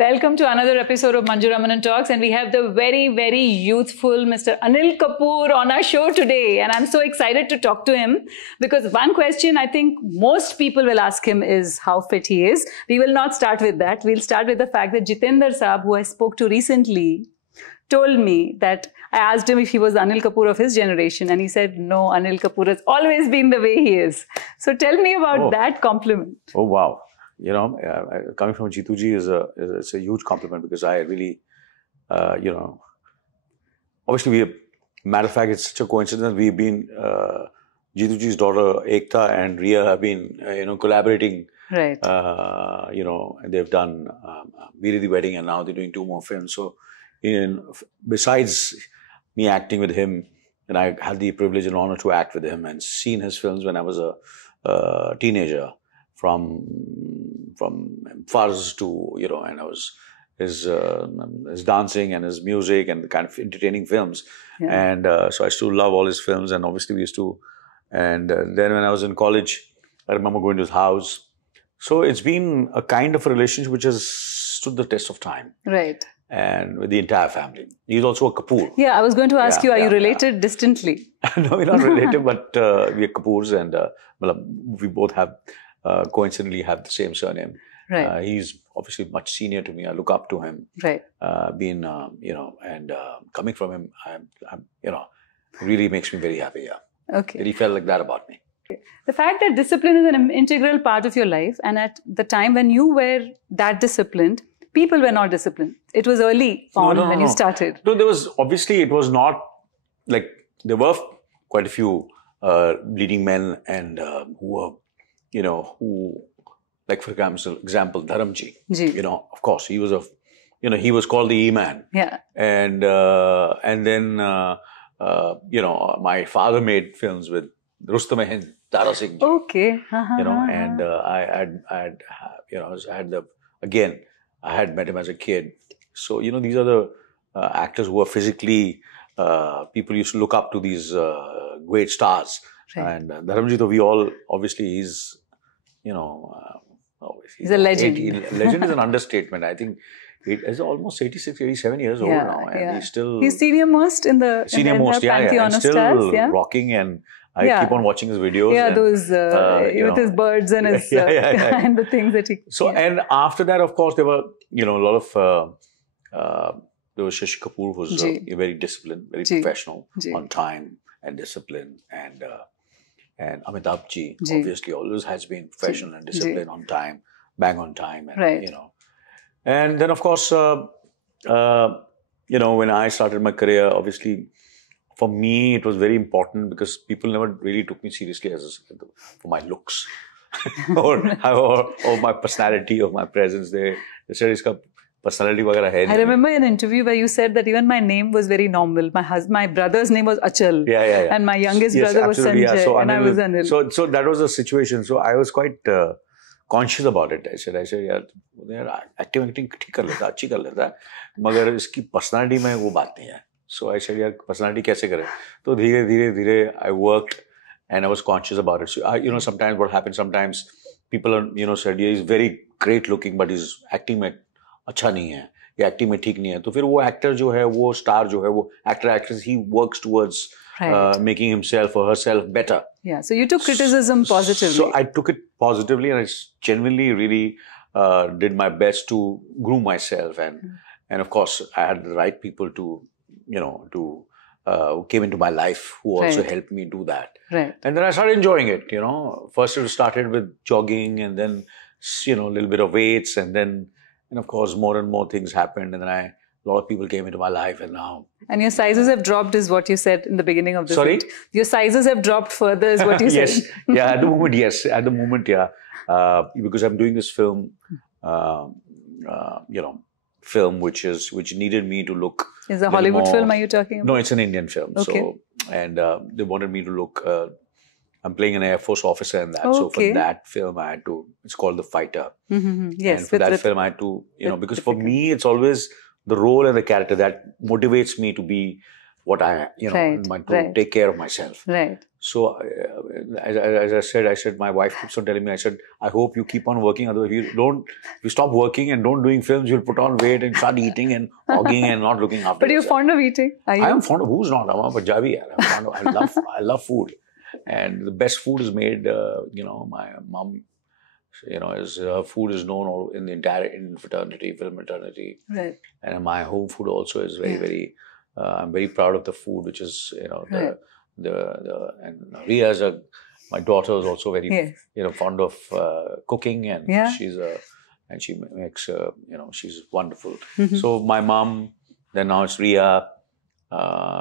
Welcome to another episode of Manju Ramanan Talks, and we have the very, very youthful Mr. Anil Kapoor on our show today. And I'm so excited to talk to him because one question I think most people will ask him is how fit he is. We will not start with that. We'll start with the fact that Jitendra Saab, who I spoke to recently, told me that I asked him if he was Anil Kapoor of his generation, and he said, no, Anil Kapoor has always been the way he is. So tell me about that compliment. Oh, wow. You know, coming from Jituji is a huge compliment because I really, obviously matter of fact, it's such a coincidence. We've been, Jituji's daughter Ekta and Ria have been, collaborating. Right. And they've done Veeri the Wedding, and now they're doing 2 more films. So, besides me acting with him, and I had the privilege and honor to act with him and seen his films when I was a teenager. From Fars to, and I was his dancing and his music and the kind of entertaining films. Yeah. And so I still love all his films, and obviously we used to, and then when I was in college, I remember going to his house. So it's been a kind of a relationship which has stood the test of time. Right. And with the entire family. He's also a Kapoor. Yeah, I was going to ask you, are you related distantly? No, we're not related, but we are Kapoors, and we both have coincidentally have the same surname. Right. He's obviously much senior to me. I look up to him. Right. Coming from him, really makes me very happy. Yeah. Okay. That he felt like that about me. The fact that discipline is an integral part of your life, and at the time when you were that disciplined, people were not disciplined. It was early on when you started. No, it was not like, there were quite a few leading men and who were, who, like for example, Dharamji, of course, he was he was called the E-Man. Yeah. And then, my father made films with Rustam Hind, Tara Singh. Okay. And I had met him as a kid. So, these are the actors who are physically, people used to look up to these great stars. Right. And Dharamji, though we all, obviously, he's a legend. Legend is an understatement. I think he's almost 86, 87 years old now. And he's senior most in the pantheon of stars. Yeah. Rocking, and I keep on watching his videos. Yeah, and, those, with his birds and his, and the things that he... So, and after that, of course, there were, a lot of, there was Shashi Kapoor, who was very disciplined, very professional, on time and discipline, and Amitabh ji, obviously, always has been professional and disciplined, on time, bang on time, and, And then, of course, when I started my career, obviously, for me, it was very important because people never really took me seriously for my looks or my personality, or my presence. They said, "Iska personality वगैरह है." I remember an interview where you said that even my name was very normal. My brother's name was Achal. Yeah. And my youngest brother was Sanjay. So and I was Anil. So that was the situation. So I was quite conscious about it. I said, यार acting ठीक कर लेता, अच्छी कर लेता, मगर इसकी personality में वो बात नहीं है. So I said, यार personality कैसे करें? तो धीरे I worked, and I was conscious about it. So sometimes what happens, sometimes people are, said, yeah, he's very great looking, but his acting में अच्छा नहीं है, या acting में ठीक नहीं है. तो फिर वो actor जो है, वो star जो है, वो actress, he works towards making himself or herself better. Yeah. So you took criticism positively. So I took it positively, and I genuinely really did my best to groom myself, and of course I had the right people to who came into my life, who also helped me do that. Right. And then I started enjoying it, First it started with jogging, and then, a little bit of weights, and then, of course, more and more things happened, and then a lot of people came into my life, and now... And your sizes have dropped, is what you said in the beginning of this. Sorry? Week. Your sizes have dropped further, is what you yes. said. Yeah, at the moment, yes. At the moment, yeah. Because I'm doing this film, which needed me to look... Is a Hollywood film, are you talking about? No, it's an Indian film. Okay. So, and they wanted me to look... I'm playing an Air Force officer in that. Okay. So for that film, I had to... It's called The Fighter. Mm-hmm. Yes. And for that film, I had to... because for me, it's always the role and the character that motivates me to be what I, to take care of myself. Right. So, as I said, my wife keeps on telling me, I said, I hope you keep on working. Otherwise, if you stop working and don't doing films, you'll put on weight and start eating and hogging and not looking after But yourself. You're fond of eating, are you? I am fond of, who's not? I'm a Punjabi. I love food. And the best food is made, my mom, food is known in the entire Indian fraternity, film fraternity. Right. And my home food also is very, I'm very proud of the food, which is, and Ria my daughter is also very, fond of cooking, and she makes, she's wonderful. So my mom, then now it's Ria.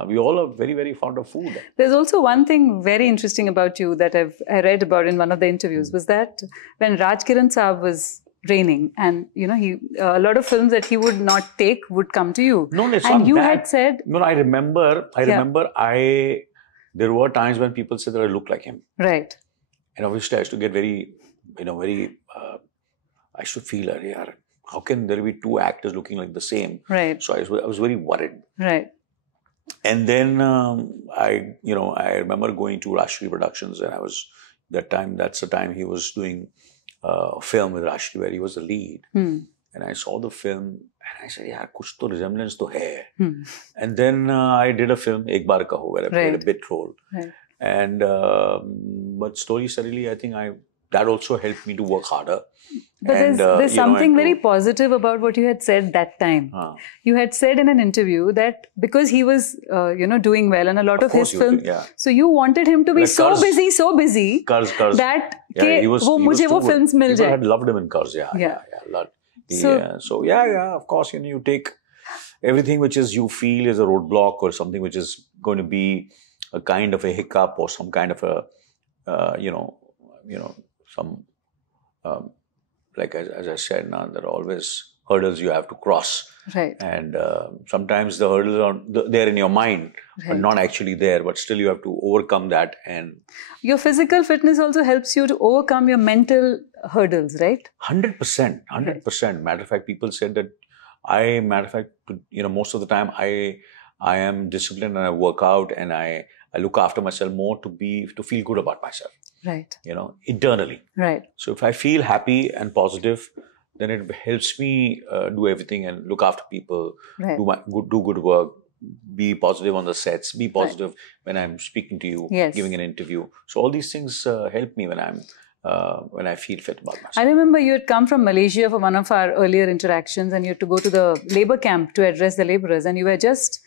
We all are very, very fond of food. There's also one thing very interesting about you that I read about in one of the interviews, was that when Raj Kiran Saab was reigning, and a lot of films that he would not take would come to you. No, it's and not you that. had said, no, I remember there were times when people said that I looked like him. Right. And obviously I used to get very, I should feel, how can there be two actors looking like the same? Right. So I was very worried. Right. And then I remember going to Rashtriya Productions, and that's the time he was doing a film with Rashtriya where he was the lead. And I saw the film and I said, yeah, kuch to resemblance to hai. And then I did a film, Ek Baar Kaho, where I played a bit role. Right. And but slowly, suddenly, I think that also helped me to work harder. But there's something very positive about what you had said that time. You had said in an interview that because he was, doing well, and a lot of his films, so you wanted him to be so busy Curse. that wo films mil jaye. People had loved him in Curse, So of course, you take everything which is, you feel is a roadblock or something which is going to be a kind of a hiccup or some kind of a, some, like as I said now, there are always hurdles you have to cross. Right. And sometimes the hurdles are there in your mind, but not actually there, but still you have to overcome that. And your physical fitness also helps you to overcome your mental hurdles, right? 100%. Matter of fact, people said that most of the time I am disciplined and I work out and I look after myself more to feel good about myself. Right. Internally. Right. So if I feel happy and positive, then it helps me do everything and look after people, do good work, be positive on the sets, be positive when I'm speaking to you, giving an interview. So all these things help me when I feel fit about myself. I remember you had come from Malaysia for one of our earlier interactions, and you had to go to the labor camp to address the laborers, and you had just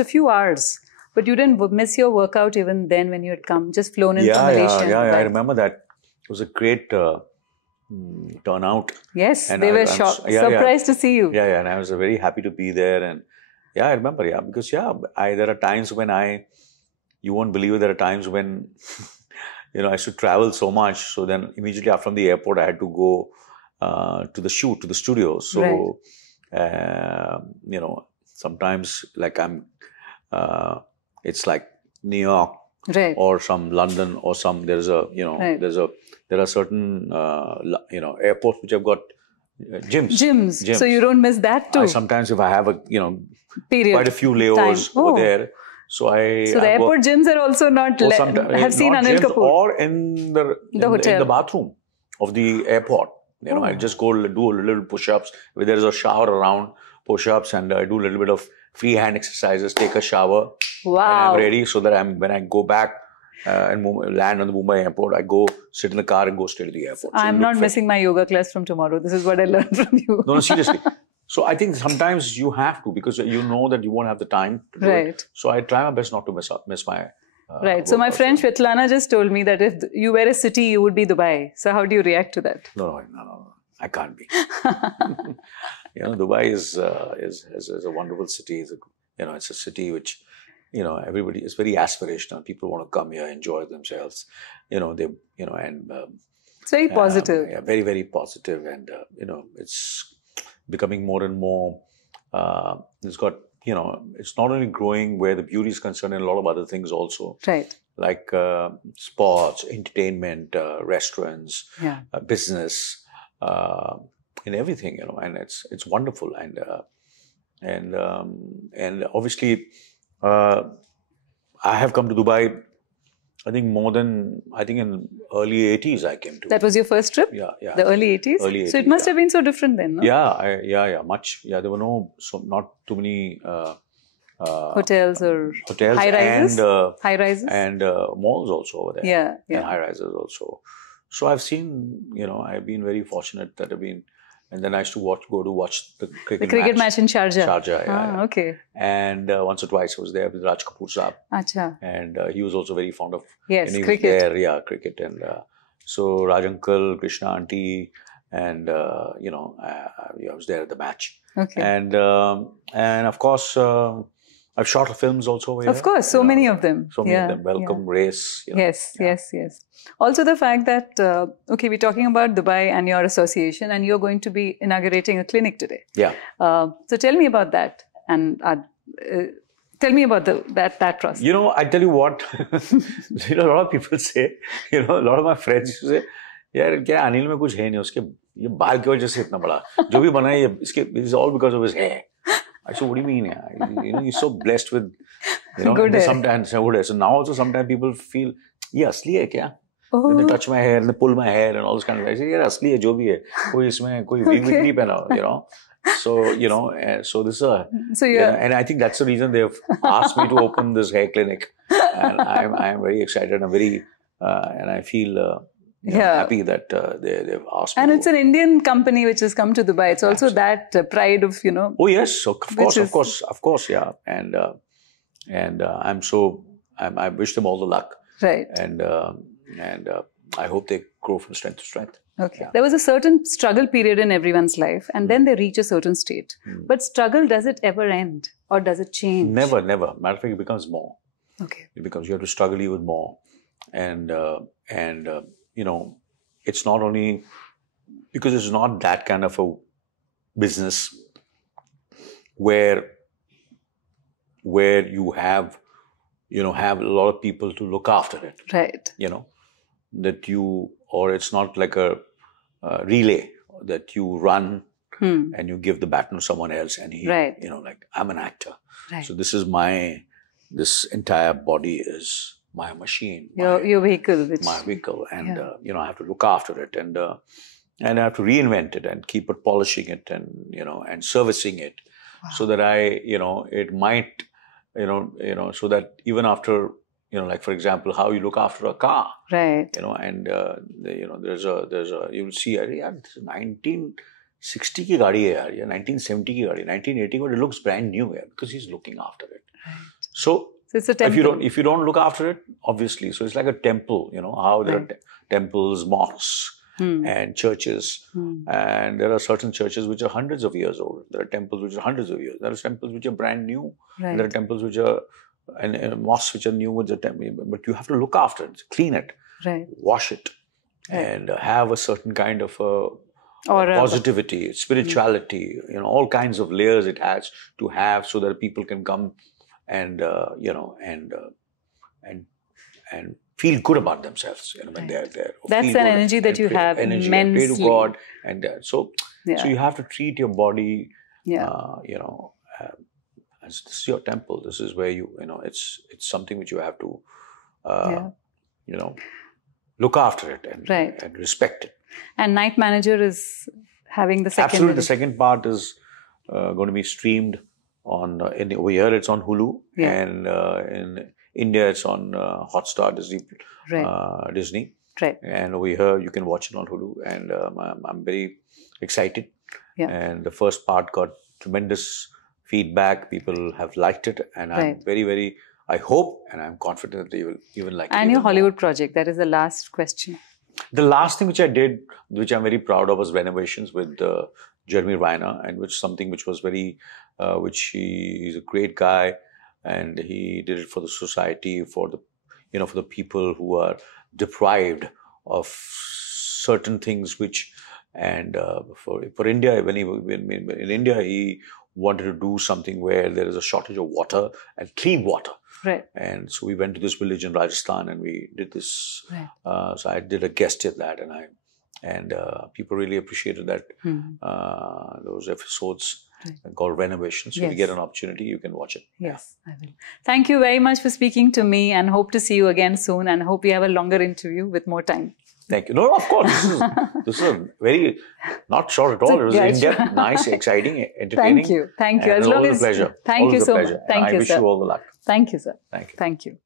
a few hours. But you didn't miss your workout even then when you had come, just flown in from Malaysia. Yeah, I remember that. It was a great turnout. Yes, and they were surprised to see you. Yeah, and I was very happy to be there. And I remember, because there are times when you won't believe it, there are times when, I used to travel so much. So then immediately from the airport, I had to go to the studio. So, sometimes like it's like New York or some London or some, there are certain, airports which have got gyms. So you don't miss that too. Sometimes if I have quite a few layovers over there. So the airport gyms are also not, have seen Anil Kapoor. Or in the bathroom of the airport. I just go do a little push-ups. If there is a shower around, push-ups, and I do a little bit of free hand exercises, take a shower. Wow. And I'm ready so that when I go back and land on the Mumbai airport, I go sit in the car and go straight to the airport. So I'm not missing my yoga class from tomorrow. This is what I learned from you. No, seriously. So I think sometimes you have to, because you know that you won't have the time to do it. So I try my best not to miss my right. So my friend Svetlana just told me that if you were a city, you would be Dubai. So how do you react to that? No. I can't be. Dubai is a wonderful city. It's a city which, everybody is very aspirational. People want to come here, enjoy themselves. It's very positive. Very, very positive. And, it's becoming more and more, it's got, it's not only growing where the beauty is concerned, and a lot of other things also. Right. Like sports, entertainment, restaurants, business, in everything, and it's wonderful. And obviously, I have come to Dubai, I think in early 80s I came to. That was your first trip? Yeah, yeah. The early 80s? Early 80s, so it must have been so different then, no? Yeah, much. Yeah, there were not too many hotels or hotels high rises? High rises? And malls also over there. Yeah. And high rises also. So I've seen, I've been very fortunate that I've been, and then I used to go to watch the cricket match in Sharjah. Sharjah, yeah. Okay. And once or twice I was there with Raj Kapoor Saab. Acha. And he was also very fond of cricket. Cricket. And so Raj Uncle, Krishna Auntie, and I was there at the match. Okay. And of course, I've shot films also over here. Of course, so many of them. So many of them. Welcome, Race. Yes. Also the fact that, we're talking about Dubai and your association, and you're going to be inaugurating a clinic today. Yeah. So tell me about that, and tell me about that process. I tell you what, a lot of people say, a lot of my friends used to say, यार क्या अनिल में कुछ है नहीं उसके ये बाल की वजह से इतना बड़ा जो भी बना है ये इसके it is all because of his hair. I said, what do you mean? He's so blessed with, good hair. Sometimes good hair. So now also sometimes people feel, ये असली है क्या? Oh. And they touch my hair and they pull my hair and all this kind of thing. I say, यार असली है जो भी है कोई इसमें कोई wig नहीं पहना So so this and I think that's the reason they've asked me to open this hair clinic, and I'm very excited. I'm very and I feel. Happy that they've asked me. And it's an Indian company which has come to Dubai. It's also that pride of, Oh yes, so of course, yeah. And I wish them all the luck. Right. And I hope they grow from strength to strength. Okay. Yeah. There was a certain struggle period in everyone's life, and then they reach a certain state. But struggle, does it ever end, or does it change? Never. Matter of fact, it becomes more. Okay. It becomes, you have to struggle even more, and it's not only because it's not that kind of a business where you have a lot of people to look after it. Right. Or it's not like a relay that you run and you give the baton to someone else and he, like I'm an actor. Right. So this entire body is my machine, your vehicle, my vehicle, and I have to look after it, and I have to reinvent it and keep it polishing it, and and servicing it, so that it might, so that even after, like for example, how you look after a car, right? And there's a you will see, yeah, 1960 ki gaadi hai yaar, 1970 ki gaadi, 1980, but it looks brand new here because he's looking after it. Right. So it's a temple. If you don't look after it, obviously, so it's like a temple. How there are temples, mosques, and churches, and there are certain churches which are hundreds of years old. There are temples which are hundreds of years. There are temples which are brand new. Right. There are temples which are and mosques which are new with the temple. But you have to look after it, clean it, wash it, and have a certain kind of positivity, spirituality. All kinds of layers it has to have, so that people can come and and feel good about themselves when they're there. That's an energy that you have immensely. Pray to God, and so you have to treat your body. As this is your temple. This is where it's something which you have to look after it and respect it. And Night Manager is having the second. Absolutely, the second part is going to be streamed on over here. It's on Hulu, and in India it's on Hotstar, Disney, and over here you can watch it on Hulu. And I'm very excited. And the first part got tremendous feedback. People have liked it, and I'm very, very. I hope and I'm confident that they will even like it. And your Hollywood project. That is the last question. The last thing which I did, which I'm very proud of, was Renovations with Jeremy Reiner, and which was very, he's a great guy, and he did it for the society, for the, for the people who are deprived of certain things, and for India, when in India, he wanted to do something where there is a shortage of water and clean water. Right. And so we went to this village in Rajasthan and we did this. So I did a guest at that, and people really appreciated that those episodes. called Renovation. So if you get an opportunity, you can watch it. Yes, I will. Thank you very much for speaking to me, and hope to see you again soon, and hope we have a longer interview with more time. Thank you. No, of course. This is a very, not short at all. It was in-depth, nice, exciting, entertaining. Thank you. Thank you. As long as, a pleasure. Thank you so much. Thank you, sir. I wish you all the luck. Thank you, sir. Thank you. Thank you.